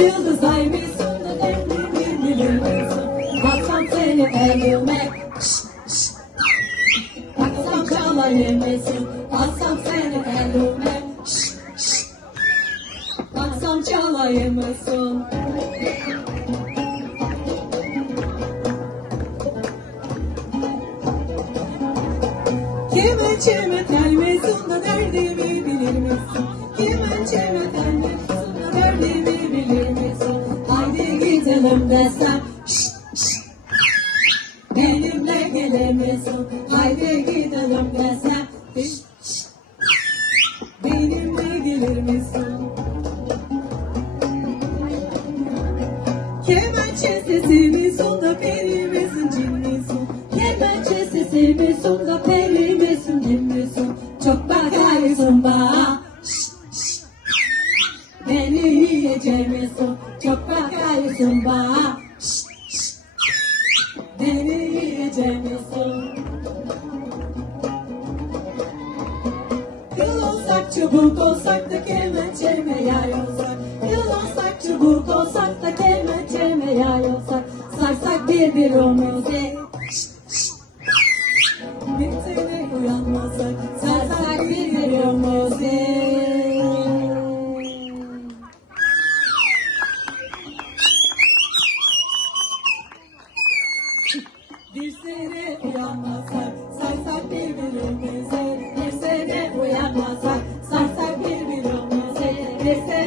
yıldızdayım bir sonda demli. Baksam seni elime, baksam çalar yemesin, baksam seni elime, baksam çalar yemesin. Kime çeme telme sonda derdimi bilir misin? Kime çeme telme sonda derdimi bilir misin? Gidelim desem şşt. Benimle gelemiyorsun Haydi gidelim desem şşt. Benimle gelir misin? Kemençe sesimi sonda peri misin cin misin? Kemençe sesimi sonda peri misin cin misin? Çok bakarsın bana. Beni yiyecek misin? Çok bakarsın bana şşt. Beni yiyecek misin? Kıl olsak çubuk olsak da kemençeme yay olsak Kıl olsak çubuk olsak da kemençeme yay olsak Sarsak birbirimizi Bir Dirsene uyanmasak, sarsak birbirimize. Dirsene uyanmasak, sarsak birbirimize. Dirsene